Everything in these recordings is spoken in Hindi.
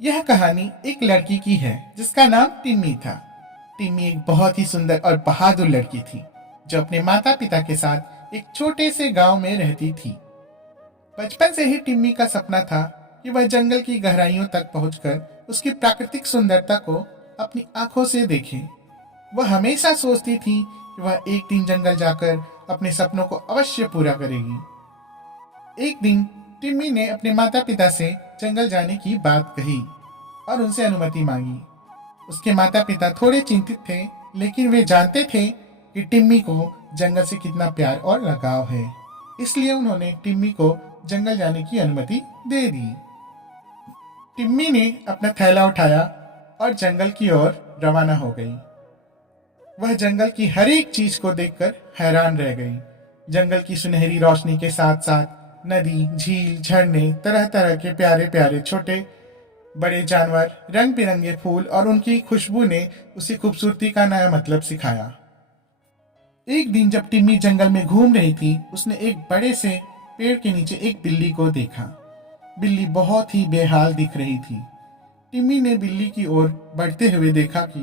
यह कहानी एक लड़की की है जिसका नाम टिम्मी था। टिम्मी एक बहुत ही सुंदर और बहादुर लड़की थी जो अपने माता पिता के साथ एक छोटे से गांव में रहती थी। बचपन से ही टिम्मी का सपना था कि वह जंगल की गहराइयों तक पहुंचकर उसकी प्राकृतिक सुंदरता को अपनी आंखों से देखे। वह हमेशा सोचती थी कि वह एक दिन जंगल जाकर अपने सपनों को अवश्य पूरा करेगी। एक दिन टिम्मी ने अपने माता पिता से जंगल जाने की बात कही और उनसे अनुमति मांगी। उसके माता पिता थोड़े चिंतित थे, लेकिन वे जानते थे कि टिम्मी को जंगल से कितना प्यार और लगाव है, इसलिए उन्होंने टिम्मी को जंगल जाने की अनुमति दे दी। टिम्मी ने अपना थैला उठाया और जंगल की ओर रवाना हो गई। वह जंगल की हर एक चीज को देखकर हैरान रह गई। जंगल की सुनहरी रोशनी के साथ साथ नदी, झील, झरने, तरह तरह के प्यारे प्यारे छोटे बड़े जानवर, रंग बिरंगे फूल और उनकी खुशबू ने उसे खूबसूरती का नया मतलब सिखाया। एक दिन जब टिम्मी जंगल में घूम रही थी, उसने एक बड़े से पेड़ के नीचे एक बिल्ली को देखा। बिल्ली बहुत ही बेहाल दिख रही थी। टिम्मी ने बिल्ली की ओर बढ़ते हुए देखा कि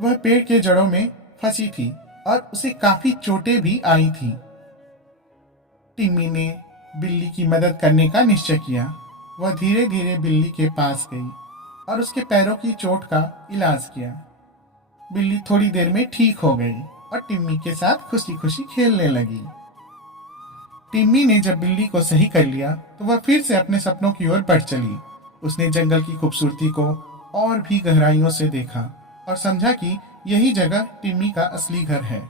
वह पेड़ के जड़ों में फंसी थी और उसे काफी चोटें भी आई थी। टिम्मी ने बिल्ली की मदद करने का निश्चय किया। वह धीरे धीरे बिल्ली के पास गई और उसके पैरों की चोट का इलाज किया। बिल्ली थोड़ी देर में ठीक हो गई और टिम्मी के साथ खुशी खुशी खेलने लगी। टिम्मी ने जब बिल्ली को सही कर लिया तो वह फिर से अपने सपनों की ओर बढ़ चली। उसने जंगल की खूबसूरती को और भी गहराइयों से देखा और समझा कि यही जगह टिम्मी का असली घर है।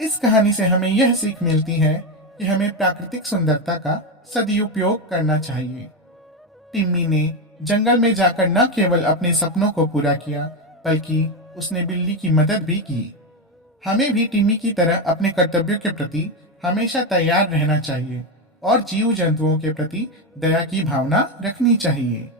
इस कहानी से हमें यह सीख मिलती है कि हमें प्राकृतिक सुंदरता का सदुपयोग करना चाहिए। टिम्मी ने जंगल में जाकर न केवल अपने सपनों को पूरा किया, बल्कि उसने बिल्ली की मदद भी की। हमें भी टिम्मी की तरह अपने कर्तव्यों के प्रति हमेशा तैयार रहना चाहिए और जीव जंतुओं के प्रति दया की भावना रखनी चाहिए।